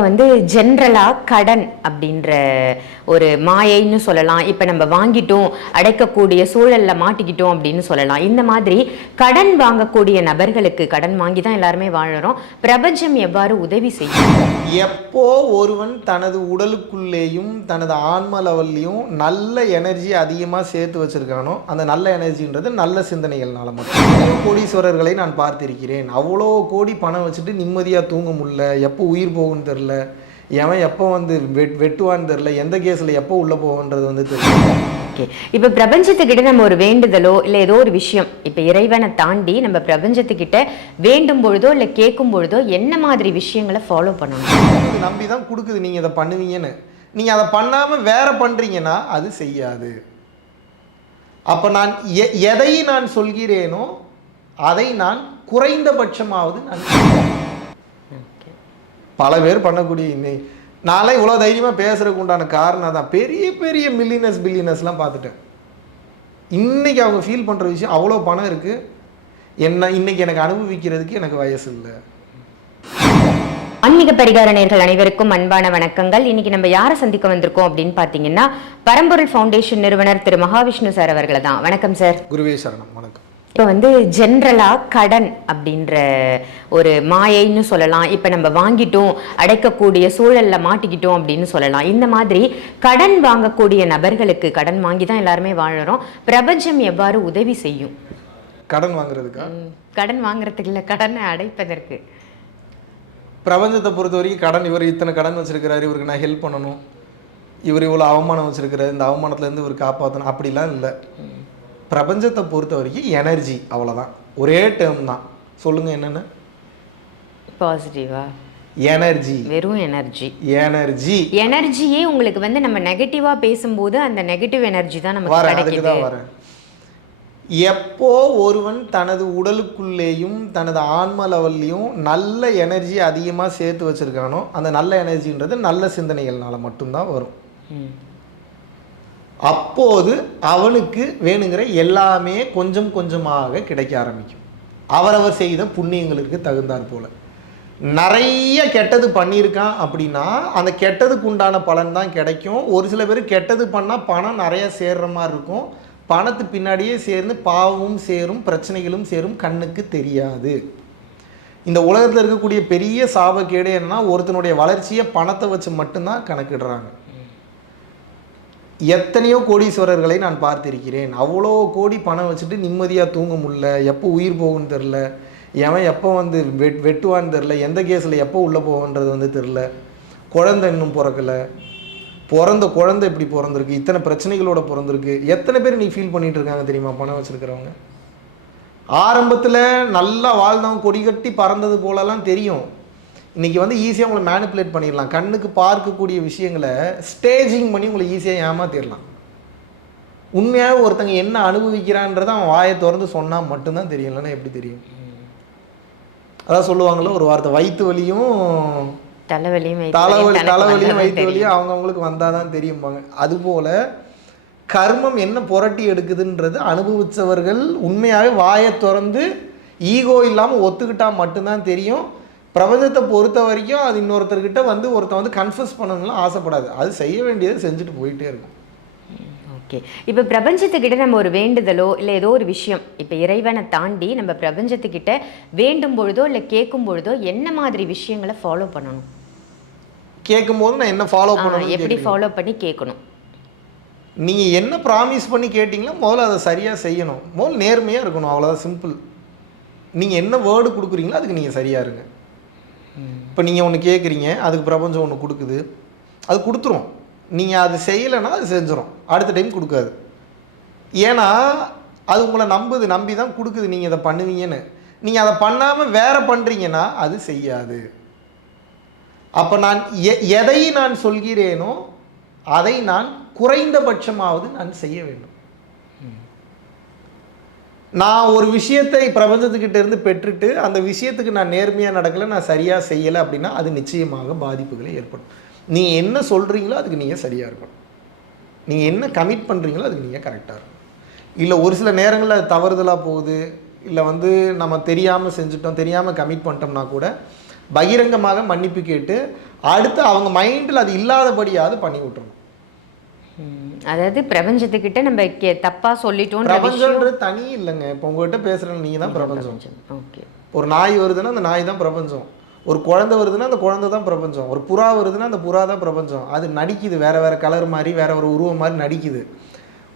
இப்போ வந்து ஜென்ரலாக கடன் அப்படின்ற ஒரு மாயைன்னு சொல்லலாம். இப்போ நம்ம வாங்கிட்டோம் அடைக்கக்கூடிய சூழல்ல மாட்டிக்கிட்டோம் அப்படின்னு சொல்லலாம். இந்த மாதிரி கடன் வாங்கக்கூடிய நபர்களுக்கு கடன் வாங்கி தான் எல்லாருமே வாழறோம். பிரபஞ்சம் எவ்வாறு உதவி செய்யும்? எப்போ ஒருவன் தனது உடலுக்குள்ளேயும் தனது ஆன்ம லெவல்லையும் நல்ல எனர்ஜி அதிகமாக சேர்த்து வச்சிருக்கானோ அந்த நல்ல எனர்ஜின்றது நல்ல சிந்தனைகள்னால மட்டும். கோடீஸ்வரர்களை நான் பார்த்திருக்கிறேன். அவ்வளோ கோடி பணம் வச்சுட்டு நிம்மதியாக தூங்க முடியல. எப்போ உயிர் போகும்னு தெரில எவன் எப்போ வந்து வெட் வெட்டுவான்னு தெரில எந்த கேஸில் எப்போ உள்ளே போகுன்றது வந்து தெரியல. ஓகே. இப்போ பிரபஞ்சத்துக்கிட்ட நம்ம ஒரு வேண்டுதலோ இல்லை ஏதோ ஒரு விஷயம் இப்போ இறைவனை தாண்டி நம்ம பிரபஞ்சத்துக்கிட்ட வேண்டும் பொழுதோ இல்லை கேட்கும் பொழுதோ என்ன மாதிரி விஷயங்களை ஃபாலோ பண்ணணும்? இது நம்பி தான் கொடுக்குது. நீங்கள் இதை பண்ணுவீங்கன்னு. நீங்கள் அதை பண்ணாமல் வேற பண்ணுறீங்கன்னா அது செய்யாது. அப்போ நான் எ- எதை நான் சொல்கிறேனோ அதை நான் குறைந்தபட்சமாவது நான் பல பேர் பண்ணக்கூடிய இன்னை நான்லாம் இவ்வளோ தைரியமாக பேசுறதுக்கு உண்டான காரணம் தான் பெரிய பெரிய மில்லியனஸ் பில்லியனஸ்லாம் பார்த்துட்டேன். இன்னைக்கு அவங்க ஃபீல் பண்ணுற விஷயம் அவ்வளோ பணம் இருக்குது என்ன இன்னைக்கு எனக்கு அனுபவிக்கிறதுக்கு எனக்கு வயசு இல்லை. ஆன்மீக பரிகார நேர்கள் அனைவருக்கும் அன்பான வணக்கங்கள். இன்னைக்கு நம்ம யாரை சந்திக்க வந்திருக்கோம் அப்படின்னு பார்த்தீங்கன்னா பரம்பொருள் ஃபவுண்டேஷன் நிறுவனர் திரு மகாவிஷ்ணு சார் அவர்களை தான் வணக்கம் சார் குருவே சரணம். வணக்கம். இப்போ வந்து ஜென்ரலாக கடன் அப்படின்ற ஒரு மாயைன்னு சொல்லலாம். இப்போ நம்ம வாங்கிட்டோம் அடைக்கக்கூடிய சூழல்ல மாட்டிக்கிட்டோம் அப்படின்னு சொல்லலாம். இந்த மாதிரி கடன் வாங்கக்கூடிய நபர்களுக்கு கடன் வாங்கி தான் எல்லாருமே வாழறோம். பிரபஞ்சம் எவ்வாறு உதவி செய்யும்? கடன் வாங்குறதுக்கா? கடன் வாங்குறதுக்கு இல்லை கடனை அடைப்பதற்கு. பிரபஞ்சத்தை பொறுத்த வரைக்கும் கடன் இவர் இத்தனை கடன் வச்சிருக்கிறாரு இவருக்கு நான் ஹெல்ப் பண்ணணும். இவர் இவ்வளோ அவமானம் வச்சிருக்கிறாரு இந்த அவமானத்துலேருந்து இவர் காப்பாற்றணும் அப்படிலாம் இல்லை. பிரபஞ்சத்தை பொறுத்த வரைக்கும் எனர்ஜி அவ்வளோதான் ஒரே டேர்ம் தான். சொல்லுங்கள் என்னென்ன? பாசிட்டிவா எனர்ஜி வெறும் எனர்ஜி எனர்ஜி எனர்ஜியே உங்களுக்கு வந்து நம்ம நெகட்டிவா பேசும்போது அந்த நெகட்டிவ் எனர்ஜி தான் நமக்கு கிடைக்குது. தான் வரேன். எப்போ ஒருவன் தனது உடலுக்குள்ளேயும் தனது ஆன்ம லெவல்லையும் நல்ல எனர்ஜி அதிகமாக சேர்த்து வச்சிருக்கானோ அந்த நல்ல எனர்ஜின்றது நல்ல சிந்தனைகள்னால மட்டும்தான் வரும். அப்போது அவனுக்கு வேணுங்கிற எல்லாமே கொஞ்சம் கொஞ்சமாக கிடைக்க ஆரம்பிக்கும். அவரவர் செய்த புண்ணியங்களுக்கு தகுந்தாற் போல. நிறைய கெட்டது பண்ணியிருக்கான் அப்படின்னா அந்த கெட்டதுக்கு உண்டான பலன் தான் கிடைக்கும். ஒரு சில பேர் கெட்டது பண்ணால் பணம் நிறைய சேர்ற மாதிரி இருக்கும். பணத்து பின்னாடியே சேர்ந்து பாவமும் சேரும் பிரச்சனைகளும் சேரும் கண்ணுக்கு தெரியாது. இந்த உலகத்தில் இருக்கக்கூடிய பெரிய சாபக்கேடு என்னன்னா ஒருத்தனுடைய வளர்ச்சியை பணத்தை வச்சு மட்டும்தான் கணக்கிடுறாங்க. எத்தனையோ கோடீஸ்வரர்களை நான் பார்த்திருக்கிறேன். அவ்வளோ கோடி பணம் வச்சுட்டு நிம்மதியாக தூங்க முடில எப்போ உயிர் போகும்னு தெரில. எவன் எப்போ வந்து வெட் வெட்டுவான்னு தெரில. எந்த கேஸில் எப்போ உள்ளே போகுன்றது வந்து தெரில. குழந்தை இன்னும் பிறக்கல. பிறந்த குழந்தை இப்படி பிறந்திருக்கு. இத்தனை பிரச்சனைகளோட பிறந்திருக்கு. எத்தனை பேர் நீ ஃபீல் பண்ணிகிட்டு இருக்காங்க தெரியுமா? பணம் வச்சுருக்கிறவங்க. ஆரம்பத்தில் நல்லா வாழ்ந்தவங்க கொடி கட்டி பறந்தது போலலாம் தெரியும். இன்னைக்கு வந்து ஈஸியாக உங்களை மேனிப்புலேட் பண்ணிடலாம். கண்ணுக்கு பார்க்கக்கூடிய விஷயங்களை ஸ்டேஜிங் பண்ணி உங்களை ஈஸியாக ஏமாத்திடலாம். உண்மையாக ஒருத்தங்க என்ன அனுபவிக்கிறான்றதை அவன் வாயை திறந்து சொன்னால் மட்டும்தான் தெரியும். இல்லைன்னா எப்படி தெரியும்? அதான் சொல்லுவாங்கள்ல ஒரு வார்த்தை வயிற்று வலியும் தலைவலியும் தலைவலி தலைவலியும் வந்தாதான் வயிற்று. வலியும் அவங்கவுங்களுக்கு வந்தால் தான் தெரியும்பாங்க. அதுபோல கர்மம் என்ன புரட்டி எடுக்குதுன்றது அனுபவிச்சவர்கள் உண்மையாகவே வாயை திறந்து ஈகோ இல்லாமல் ஒத்துக்கிட்டா மட்டும்தான் தெரியும். பிரபஞ்சத்தை பொறுத்த வரைக்கும் அது இன்னொருத்தர்கிட்ட வந்து ஒருத்தன் வந்து கன்ஃபஸ் பண்ணணும்லாம் ஆசைப்படாது. அது செய்ய வேண்டியதை செஞ்சுட்டு போயிட்டே இருக்கும். ஓகே. இப்போ பிரபஞ்சத்துக்கிட்ட நம்ம ஒரு வேண்டுதலோ இல்லை ஏதோ ஒரு விஷயம் இப்போ இறைவனை தாண்டி நம்ம பிரபஞ்சத்துக்கிட்ட வேண்டும் பொழுதோ இல்லை கேட்கும் பொழுதோ என்ன மாதிரி விஷயங்களை ஃபாலோ பண்ணணும்? கேட்கும்போது நான் என்ன ஃபாலோ பண்ணணும் எப்படி ஃபாலோ பண்ணி கேட்கணும்? நீங்கள் என்ன ப்ராமிஸ் பண்ணி கேட்டிங்களோ முதல்ல அதை சரியாக செய்யணும். முதல்ல நேர்மையாக இருக்கணும் அவ்வளோதான் சிம்பிள் நீங்கள் என்ன வேர்டு கொடுக்குறீங்களோ அதுக்கு நீங்கள் சரியாக இருங்க. இப்போ நீங்கள் ஒன்று கேட்குறீங்க அதுக்கு பிரபஞ்சம் ஒன்று கொடுக்குது. அது கொடுத்துரும். நீங்கள் அது செய்யலைன்னா அது செஞ்சிடும் அடுத்த டைம் கொடுக்காது. ஏன்னா அது உங்களை நம்புது நம்பி தான் கொடுக்குது நீங்கள் இதை பண்ணுவீங்கன்னு. நீங்கள் அதை பண்ணாமல் வேற பண்ணுறீங்கன்னா அது செய்யாது. அப்போ நான் எ- எதை நான் சொல்கிறேனோ அதை நான் குறைந்தபட்சமாவது நான் செய்ய வேண்டும். நான் ஒரு விஷயத்தை பிரபஞ்சத்துக்கிட்ட இருந்து பெற்றுட்டு அந்த விஷயத்துக்கு நான் நேர்மையாக நடக்கலை நான் சரியாக செய்யலை அப்படின்னா அது நிச்சயமாக பாதிப்புகளை ஏற்படும். நீங்கள் என்ன சொல்கிறீங்களோ அதுக்கு நீங்கள் சரியாக இருக்கணும். நீங்கள் என்ன கமிட் பண்ணுறீங்களோ அதுக்கு நீங்கள் கரெக்டாக இருக்கணும். இல்லை ஒரு சில நேரங்களில் அது தவறுதலாக போகுது இல்லை வந்து நம்ம தெரியாமல் செஞ்சுட்டோம் தெரியாமல் கமிட் பண்ணிட்டோம்னா கூட பகிரங்கமாக மன்னிப்பு கேட்டு அடுத்து அவங்க மைண்டில் அது இல்லாதபடியாவது பண்ணி விட்டுறணும். அதாவது பிரபஞ்சத்துக்கிட்ட நம்ம தப்பா சொல்லிட்டோன்ற விஷயம். பிரபஞ்சம்ன்றது தனி இல்லைங்க. இப்போ உங்ககிட்ட பேசுகிறேன் நீங்கள் தான் பிரபஞ்சம். ஓகே. ஒரு நாய் வருதுன்னா அந்த நாய் தான் பிரபஞ்சம். ஒரு குழந்தை வருதுன்னா அந்த குழந்தை தான் பிரபஞ்சம். ஒரு புறா வருதுன்னா அந்த புறா தான் பிரபஞ்சம். அது நடிக்குது. வேற வேற கலர் மாதிரி வேற ஒரு உருவம் மாதிரி நடிக்குது.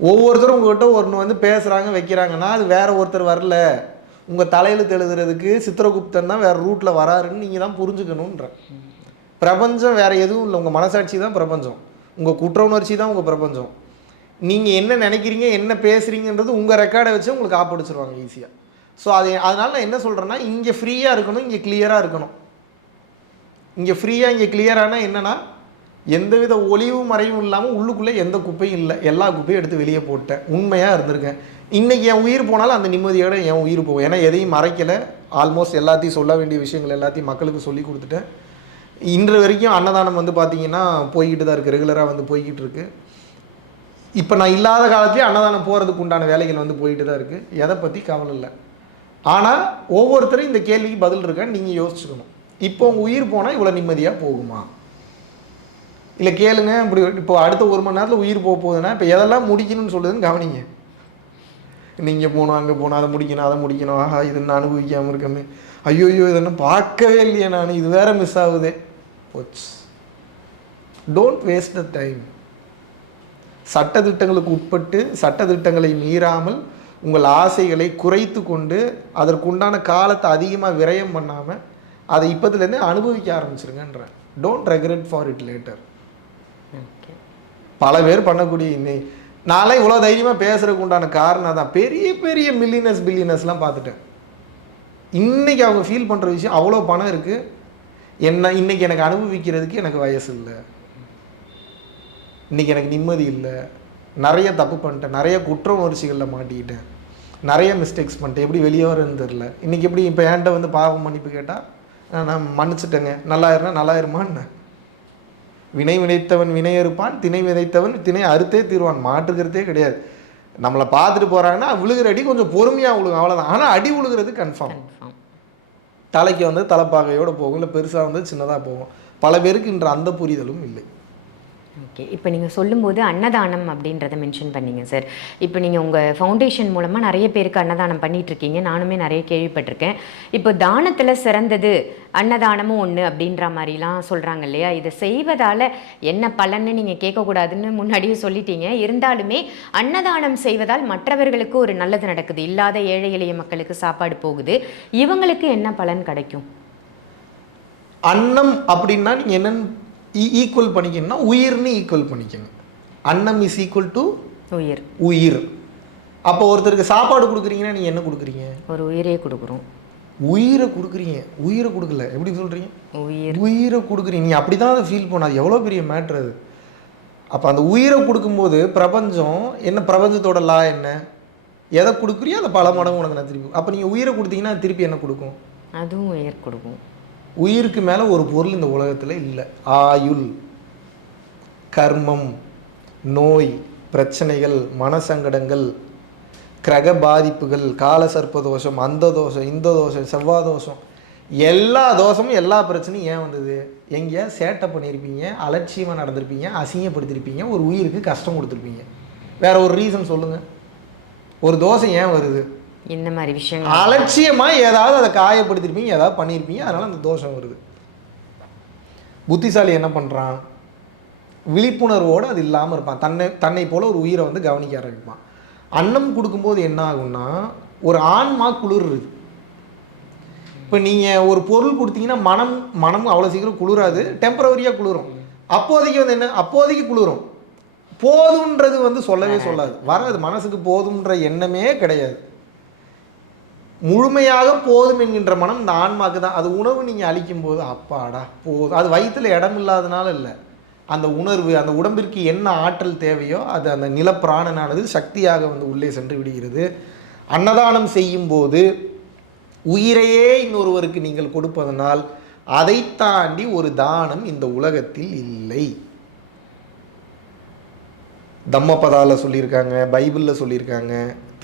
ஒவ்வொருத்தரும் உங்ககிட்ட ஒன்று வந்து பேசுகிறாங்க வைக்கிறாங்கன்னா அது வேற ஒருத்தர் வரல. உங்கள் தலையெழுத்து எழுதுறதுக்கு சித்திரகுப்தன் தான் வேற ரூட்டில் வராருன்னு நீங்கள் தான் புரிஞ்சுக்கணுன்ற பிரபஞ்சம் வேற எதுவும் இல்லை. உங்கள் மனசாட்சி தான் பிரபஞ்சம். உங்கள் குற்ற உணர்ச்சி தான் உங்கள் பிரபஞ்சம். நீங்கள் என்ன நினைக்கிறீங்க என்ன பேசுகிறீங்கன்றது உங்கள் ரெக்கார்டை வச்சு உங்களுக்கு ஆப்படிச்சிருவாங்க ஈஸியாக ஸோ அது அதனால் நான் என்ன சொல்கிறேன்னா இங்கே ஃப்ரீயாக இருக்கணும் இங்கே கிளியராக இருக்கணும். இங்கே ஃப்ரீயாக இங்கே கிளியரானா என்னன்னா எந்தவித ஒளிவு மறைவும் இல்லாமல் உள்ளுக்குள்ளே எந்த குப்பையும் இல்லை. எல்லா குப்பையும் எடுத்து வெளியே போட்டேன். உண்மையாக இருந்திருக்கேன். இன்றைக்கி என் உயிர் போனாலும் அந்த நிம்மதியோட என் உயிர் போகும். ஏன்னா எதையும் மறைக்கலை. ஆல்மோஸ்ட் எல்லாத்தையும் சொல்ல வேண்டிய விஷயங்கள் எல்லாத்தையும் மக்களுக்கு சொல்லி கொடுத்துட்டேன். இன்று வரைக்கும் அன்னதானம் வந்து பார்த்தீங்கன்னா போய்கிட்டு தான் இருக்குது ரெகுலராக வந்து போய்கிட்டு இருக்கு. இப்போ நான் இல்லாத காலத்துலேயே அன்னதானம் போகிறதுக்கு உண்டான வேலைகள் வந்து போயிட்டு தான் இருக்குது எதை பற்றி கவலை இல்லை. ஆனால் ஒவ்வொருத்தரும் இந்த கேள்விக்கு பதில் இருக்கான்னு நீங்கள் யோசிச்சுக்கணும். இப்போ உங்கள் உயிர் போனால் இவ்வளோ நிம்மதியாக போகுமா? இல்லை கேளுங்க இப்படி இப்போ அடுத்த ஒரு மணி நேரத்தில் உயிர் போக போகுதுன்னா இப்போ எதெல்லாம் முடிக்கணும்னு சொல்லுதுன்னு கவனிங்க. நீங்கள் போகணும் அங்கே போகணும் அதை முடிக்கணும் அதை முடிக்கணும். ஆஹா இது நான் அனுபவிக்காமல் இருக்கமே. ஐயோ ஐயோ இதெல்லாம் பார்க்கவே இல்லையே நான். இது வேற மிஸ் ஆகுதே. போச்சு. டோன்ட் வேஸ்ட் த டைம் சட்டதிட்டங்களுக்கு உட்பட்டு சட்டதிட்டங்களை மீறாமல் உங்கள் ஆசைகளை குறைத்து கொண்டு அதற்குண்டான காலத்தை அதிகமாக விரயம் பண்ணாமல் அதை இப்போதுலேருந்தே அனுபவிக்க ஆரம்பிச்சிருங்கன்றேன். Don't regret for it later பல பேர் பண்ணக்கூடிய இன்னை நாளை இவ்வளோ தைரியமாக பேசுறதுக்கு உண்டான காரணம் தான் பெரிய பெரிய மில்லியனஸ் பில்லியனஸ்லாம் பார்த்துட்டேன். இன்னைக்கு அவங்க ஃபீல் பண்ணுற விஷயம் அவ்வளோ பணம் இருக்குது என்ன இன்னைக்கு எனக்கு அனுபவிக்கிறதுக்கு எனக்கு வயசு இல்லை. இன்னைக்கு எனக்கு நிம்மதி இல்லை. நிறைய தப்பு பண்ணிட்டேன். நிறைய குற்ற உணர்ச்சிகளில் மாட்டிக்கிட்டேன். நிறைய மிஸ்டேக்ஸ் பண்ணிட்டேன். எப்படி வெளியே வரேன்னு தெரில இன்னைக்கு எப்படி இப்போ ஏன்ட்ட வந்து பாவம் மன்னிப்பு கேட்டால் நான் மன்னிச்சிட்டேங்க. நல்லா இருனா நல்லா இருமான்னு வினை விதைத்தவன் வினை அறுப்பான் திணை விதைத்தவன் திணை அறுத்தே தீருவான். மாற்றுக்கிறதே கிடையாது. நம்மளை பார்த்துட்டு போகிறாங்கன்னா விழுகிற அடி கொஞ்சம் பொறுமையாக விழுகும் அவ்வளோதான் ஆனால் அடி விழுகிறது கன்ஃபார்ம் தலைக்கு வந்து தலைப்பாகையோட போகும் இல்லை பெருசாக வந்து சின்னதாக போகும். பல பேருக்கு இன்று அந்த புரிதலும் இல்லை. ஓகே இப்போ நீங்கள் சொல்லும்போது அன்னதானம் அப்படின்றத மென்ஷன் பண்ணீங்க சார் இப்போ நீங்கள் உங்கள் ஃபவுண்டேஷன் மூலமாக நிறைய பேருக்கு அன்னதானம் பண்ணிகிட்ருக்கீங்க இருக்கீங்க நானுமே நிறைய கேள்விப்பட்டிருக்கேன். இப்போ தானத்தில் சிறந்தது அன்னதானமும் ஒன்று அப்படின்ற மாதிரிலாம் சொல்கிறாங்க இல்லையா? இதை செய்வதால் என்ன பலன்னு நீங்கள் கேட்கக்கூடாதுன்னு முன்னாடியே சொல்லிட்டீங்க. இருந்தாலுமே அன்னதானம் செய்வதால் மற்றவர்களுக்கு ஒரு நல்லது நடக்குது. இல்லாத ஏழை எளிய மக்களுக்கு சாப்பாடு போகுது. இவங்களுக்கு என்ன பலன் கிடைக்கும்? அன்னம் அப்படின்னா நீங்கள் என்னன்னு ஈக்குவல் பண்ணிக்கணும்னா உயிர்னு ஈக்குவல் பண்ணிக்கணும். அன்னம் இஸ் ஈக்குவல் டு உயிர். உயிர். அப்போ ஒருத்தருக்கு சாப்பாடு கொடுக்குறீங்கன்னா நீங்கள் என்ன கொடுக்குறீங்க? ஒரு உயிரே கொடுக்குறோம். உயிரை கொடுக்குறீங்க. உயிரை கொடுக்கல. எப்படி சொல்கிறீங்க உயிர். உயிரை கொடுக்குறீங்க. நீ அப்படி தான் அதை ஃபீல் பண்ண. அது எவ்வளோ பெரிய மேட்ரு அது. அப்போ அந்த உயிரை கொடுக்கும்போது பிரபஞ்சம் என்ன பிரபஞ்சத்தோட லா என்ன? எதை கொடுக்குறியோ அதை பல மடங்கு உனக்கு நான் திருப்பி அப்போ நீங்கள் உயிரை கொடுத்தீங்கன்னா திருப்பி என்ன கொடுக்கும்? அதுவும் உயிர் கொடுக்கும். உயிருக்கு மேலே ஒரு பொருள் இந்த உலகத்தில் இல்லை. ஆயுள் கர்மம் நோய் பிரச்சனைகள் மனசங்கடங்கள் கிரக பாதிப்புகள் கால சர்ப்ப தோஷம் அந்த தோஷம் இந்த தோஷம் செவ்வாய் தோஷம். எல்லா தோஷமும் எல்லா பிரச்சனையும் ஏன் வந்தது? எங்கேயா சேட்டை பண்ணியிருப்பீங்க அலட்சியமாக நடந்திருப்பீங்க அசிங்கப்படுத்திருப்பீங்க ஒரு உயிருக்கு கஷ்டம் கொடுத்துருப்பீங்க. வேற ஒரு ரீசன் சொல்லுங்கள் ஒரு தோஷம் ஏன் வருது? இந்த மாதிரி விஷயங்கள். அலட்சியமா ஏதாவது அதை காயப்படுத்திருப்பீங்க ஏதாவது பண்ணியிருப்பீங்க அதனால அந்த தோஷம் வருது. புத்திசாலி என்ன பண்றான்? விழிப்புணர்வோடு அது இல்லாமல் இருப்பான். தன்னை தன்னை போல ஒரு உயிரை வந்து கவனிக்க ஆரம்பிப்பான். அன்னம் கொடுக்கும்போது என்ன ஆகும்னா ஒரு ஆன்மா குளிருது. இப்போ நீங்கள் ஒரு பொருள் கொடுத்தீங்கன்னா மனம் மனம் அவ்வளோ சீக்கிரம் குளிராது டெம்பரவரியாக குளிரும். அப்போதைக்கு வந்து என்ன? அப்போதைக்கு குளிரும். போதுன்றது வந்து சொல்லவே சொல்லாது. வராது. மனசுக்கு போதுன்ற எண்ணமே கிடையாது. முழுமையாக போதும் என்கின்ற மனம் இந்த ஆன்மாக்கு தான். அது உணவு நீங்கள் அழிக்கும் போது அப்பாடா போதும். அது வயிற்றுல இடம் இல்லாதனால இல்லை. அந்த உணர்வு அந்த உடம்பிற்கு என்ன ஆற்றல் தேவையோ அது அந்த நிலப்பிராணனானது சக்தியாக வந்து உள்ளே சென்று விடுகிறது. அன்னதானம் செய்யும் போது உயிரையே இன்னொருவருக்கு நீங்கள் கொடுப்பதனால் அதை தாண்டி ஒரு தானம் இந்த உலகத்தில் இல்லை. தம்மபதாவில் சொல்லியிருக்காங்க பைபிளில் சொல்லியிருக்காங்க.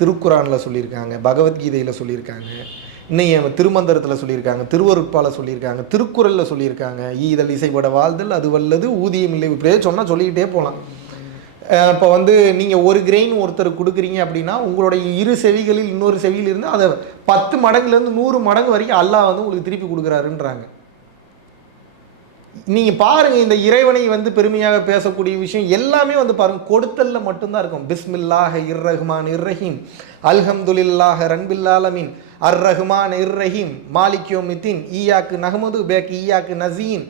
திருக்குறானில் சொல்லியிருக்காங்க பகவத்கீதையில் சொல்லியிருக்காங்க இன்னும் திருமந்திரத்தில் சொல்லியிருக்காங்க திருவருட்பால சொல்லியிருக்காங்க திருக்குறளில் சொல்லியிருக்காங்க ஈதல் இசைப்பட வாழ்தல் அது வல்லது ஊதியம் இல்லை இப்படியே சொன்னால் சொல்லிக்கிட்டே போகலாம் இப்போ வந்து நீங்கள் ஒரு கிரெயின் ஒருத்தர் கொடுக்குறீங்க அப்படின்னா உங்களுடைய இரு செவிகளில் இன்னொரு செவியில் இருந்து அதை பத்து மடங்குலேருந்து நூறு மடங்கு வரைக்கும் அல்லாஹ் வந்து உங்களுக்கு திருப்பி கொடுக்குறாருன்றாங்க. நீங்கள் பாருங்க இந்த இறைவனை வந்து பெருமையாக பேசக்கூடிய விஷயம் எல்லாமே வந்து பாருங்க கொடுத்தல்ல மட்டும்தான் இருக்கும். பிஸ்மில்லாஹ இர் ரஹ்மான் இர் ரஹீம் அல்ஹம்துலில்லாஹ ரன்பில்லாலமீன் அர் ரஹ்மான் இர் ரஹீம் மாலிக்யோ மித்தின் ஈயாக்கு நஹமது பேக் ஈயாக்கு நசீன்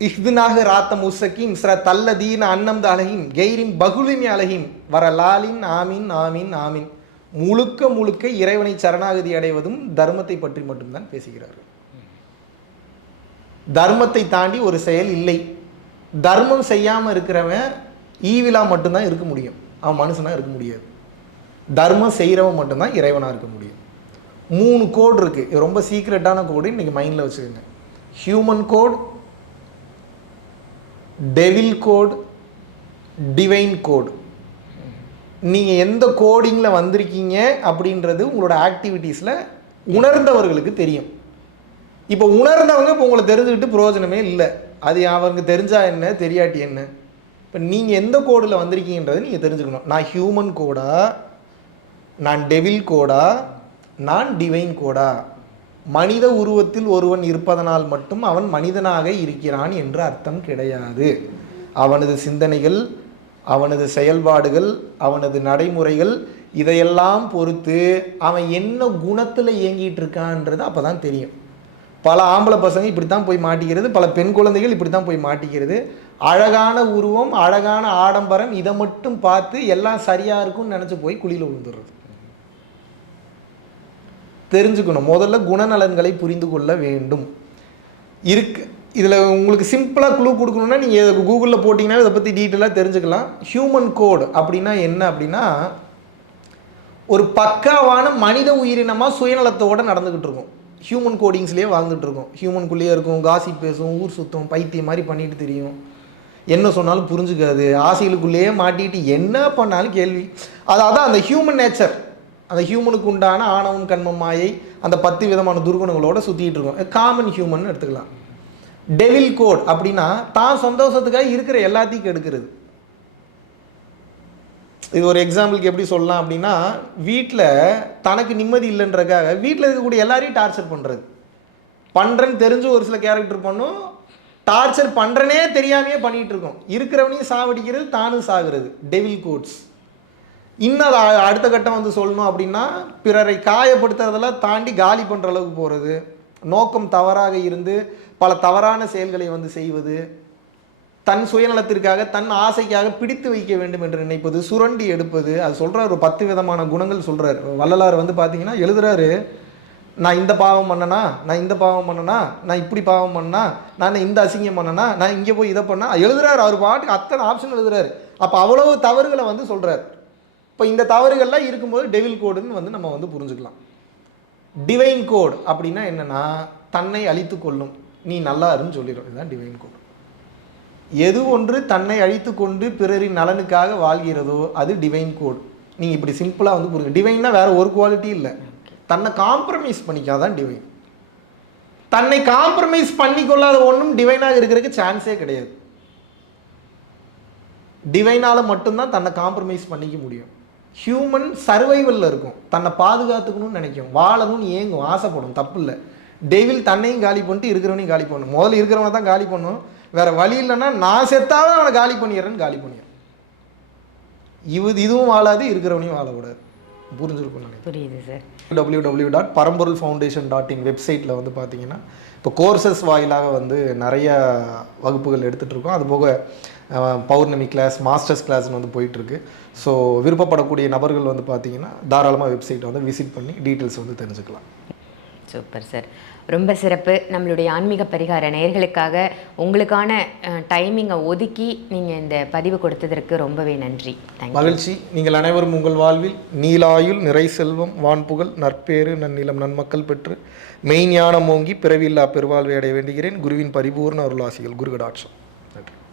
இஹ்துனாக ராத்தம் உசக்கீம் ஸ்ர தல்லதீன் அன்னம் அலஹீம் கெய்ரிம் பகுலிமி அலஹீம். வர லாலின் ஆமீன் ஆமீன் ஆமீன். முழுக்க முழுக்க இறைவனை சரணாகதி அடைவதும் தர்மத்தை பற்றி மட்டும்தான் பேசுகிறார்கள். தர்மத்தை தாண்டி ஒரு செயல் இல்லை. தர்மம் செய்யாமல் இருக்கிறவன் ஈவிலா மட்டும்தான் இருக்க முடியும். அவன் மனுஷனாக இருக்க முடியாது. தர்மம் செய்கிறவன் மட்டும்தான் இறைவனாக இருக்க முடியும். மூணு கோடு இருக்குது இது ரொம்ப சீக்ரெட்டான கோடு இன்றைக்கி மைண்டில் வச்சுக்கோங்க. Human code devil code divine code நீங்கள் எந்த கோடிங்கில் வந்திருக்கீங்க அப்படின்றது உங்களோட ஆக்டிவிட்டீஸில் உணர்ந்தவர்களுக்கு தெரியும். இப்போ உணர்ந்தவங்க இப்போ உங்களை தெரிஞ்சுக்கிட்டு பிரயோஜனமே இல்லை. அது அவங்க தெரிஞ்சா என்ன தெரியாட்டி என்ன? இப்போ நீங்கள் எந்த கோடில் வந்திருக்கீங்கன்றதை நீங்கள் தெரிஞ்சுக்கணும். நான் ஹியூமன் கோடா? நான் டெவில் கோடா? நான் டிவைன் கோடா? மனித உருவத்தில் ஒருவன் இருப்பதனால் மட்டும் அவன் மனிதனாக இருக்கிறான் என்று அர்த்தம் கிடையாது. அவனது சிந்தனைகள் அவனது செயல்பாடுகள் அவனது நடைமுறைகள் இதையெல்லாம் பொறுத்து அவன் என்ன குணத்தில் இயங்கிட்டு இருக்கான்றது அப்போ தான் தெரியும். பல ஆம்பளை பசங்க இப்படி தான் போய் மாட்டிக்கிறது பல பெண் குழந்தைகள் இப்படி தான் போய் மாட்டிக்கிறது. அழகான உருவம் அழகான ஆடம்பரம் இதை மட்டும் பார்த்து எல்லாம் சரியாக இருக்கும்னு நினச்சி போய் குழியில் விழுந்துடுறது. தெரிஞ்சுக்கணும். முதல்ல குணநலன்களை புரிந்து கொள்ள வேண்டும். இருக்கு. இதில் உங்களுக்கு சிம்பிளாக குழு கொடுக்கணும்னா நீங்கள் கூகுளில் போட்டிங்கன்னா இதை பற்றி டீட்டெயிலாக தெரிஞ்சுக்கலாம். ஹியூமன் கோட் அப்படின்னா என்ன அப்படின்னா ஒரு பக்காவான மனித உயிரினமாக சுயநலத்தோடு நடந்துக்கிட்டு இருக்கும். ஹியூமன் கோடிங்ஸ்லேயே வாழ்ந்துட்டு இருக்கும் ஹியூமனுக்குள்ளேயே இருக்கும் காசி பேசும் ஊர் சுத்தம் பைத்தியம் மாதிரி பண்ணிட்டு தெரியும். என்ன சொன்னாலும் புரிஞ்சுக்காது. ஆசைகளுக்குள்ளேயே மாட்டிட்டு என்ன பண்ணாலும் கேள்வி. அதாவது அந்த ஹியூமன் நேச்சர் அந்த ஹியூமனுக்கு உண்டான ஆணவம் கண்மம் மாயை அந்த பத்து விதமான துர்குணங்களோட சுற்றிட்டு இருக்கோம் காமன் ஹியூமன் எடுத்துக்கலாம். டெவில் கோட் அப்படின்னா தான் சந்தோஷத்துக்காக இருக்கிற எல்லாத்தையும் கெடுக்கிறது. இது ஒரு எக்ஸாம்பிளுக்கு எப்படி சொல்லலாம் அப்படின்னா வீட்டில் தனக்கு நிம்மதி இல்லைன்றக்காக வீட்டில் இருக்கக்கூடிய எல்லாரையும் டார்ச்சர் பண்ணுறது பண்ணுறேன்னு தெரிஞ்சு ஒரு சில கேரக்டர் பண்ணும். டார்ச்சர் பண்ணுறனே தெரியாமையே பண்ணிகிட்டு இருக்கோம். இருக்கிறவனையும் சாவடிக்கிறது தானும் சாகிறது. டெவில் கோட்ஸ் இன்னும் அடுத்த கட்டம் வந்து சொல்லணும் அப்படின்னா பிறரை காயப்படுத்துறதெல்லாம் தாண்டி காலி பண்ணுற அளவுக்கு போகிறது நோக்கம் தவறாக இருந்து பல தவறான செயல்களை வந்து செய்வது. தன் சுயநலத்திற்காக தன் ஆசைக்காக பிடித்து வைக்க வேண்டும் என்று நினைப்பது சுரண்டி எடுப்பது அது சொல்கிறார் ஒரு பத்து விதமான குணங்கள் சொல்கிறார் வள்ளலார் வந்து பார்த்தீங்கன்னா எழுதுறாரு நான் இந்த பாவம் பண்ணனா நான் இந்த பாவம் பண்ணனா நான் இப்படி பாவம் பண்ணா நான் இந்த அசிங்கம் பண்ணனா நான் இங்கே போய் இதை பண்ணா. எழுதுறாரு அவர் பாட்டுக்கு அத்தனை ஆப்ஷன் எழுதுறாரு. அப்போ அவ்வளவு தவறுகளை வந்து சொல்கிறார் இப்போ இந்த தவறுகள்லாம் இருக்கும்போது டெவில் கோடுன்னு வந்து நம்ம வந்து புரிஞ்சுக்கலாம். டிவைன் கோட் அப்படின்னா என்னன்னா தன்னை அழித்து கொள்ளும். நீ நல்லா இருன்னு சொல்லிடும் இதுதான் டிவைன் கோட் எது ஒன்று தன்னை அழித்து கொண்டு பிறரின் நலனுக்காக வாழ்கிறதோ அது டிவைன் கோட் நீங்கள் இப்படி சிம்பிளாக வந்து புரியுங்க டிவைன்னா வேறு ஒரு குவாலிட்டி இல்லை. தன்னை காம்ப்ரமைஸ் பண்ணிக்காதான் டிவைன் தன்னை காம்ப்ரமைஸ் பண்ணிக்கொள்ளாத ஒன்றும் டிவைனாக இருக்கிறதுக்கு சான்ஸே கிடையாது. டிவைனால் மட்டும்தான் தன்னை காம்ப்ரமைஸ் பண்ணிக்க முடியும். ஹியூமன் சர்வைவலில் இருக்கும். தன்னை பாதுகாத்துக்கணும்னு நினைக்கும். வாழணும்னு ஏங்கும். ஆசைப்படும். தப்பு இல்லை. டெவில் தன்னையும் காலி பண்ணிட்டு இருக்கிறவனையும் காலி பண்ணணும். முதல்ல இருக்கிறவனை தான் காலி பண்ணும் வேற வழி இல்லைன்னா நான் செத்தாவது அவனை காலி பண்ணிடுறேன்னு காலி பண்ணிடுறேன் இது இதுவும் வாழாது இருக்கிறவனையும் வாழக்கூடாது. புரிஞ்சிருக்கும் நினைக்கிறேன். புரியுது sir. W W dot Paramporul foundation dot in வெப்சைட்டில் வந்து பார்த்தீங்கன்னா இப்போ கோர்சஸ் வாயிலாக வந்து நிறைய வகுப்புகள் எடுத்துகிட்டு இருக்கோம் அது போக பௌர்ணமி கிளாஸ் மாஸ்டர்ஸ் கிளாஸ்னு வந்து போயிட்டுருக்கு. ஸோ விருப்பப்படக்கூடிய நபர்கள் வந்து பார்த்தீங்கன்னா தாராளமாக வெப்சைட்டை வந்து விசிட் பண்ணி டீட்டெயில்ஸ் வந்து தெரிஞ்சுக்கலாம். சூப்பர் சார் ரொம்ப சிறப்பு. நம்மளுடைய ஆன்மீக பரிகார நேயர்களுக்காக உங்களுக்கான டைமிங்கை ஒதுக்கி நீங்கள் இந்த பதிவு கொடுத்ததற்கு ரொம்பவே நன்றி. மகிழ்ச்சி. நீங்கள் அனைவரும் உங்கள் வாழ்வில் நீலாயுள் நிறை செல்வம் வான்புகழ் நற்பேறு நன்னிலம் நன்மக்கள் பெற்று மெய்ஞானம் ஓங்கி பிறவில்லா பெருவாழ்வை அடைய வேண்டுகிறேன். குருவின் பரிபூர்ண அருளாசிகள். குருகடாட்சம்.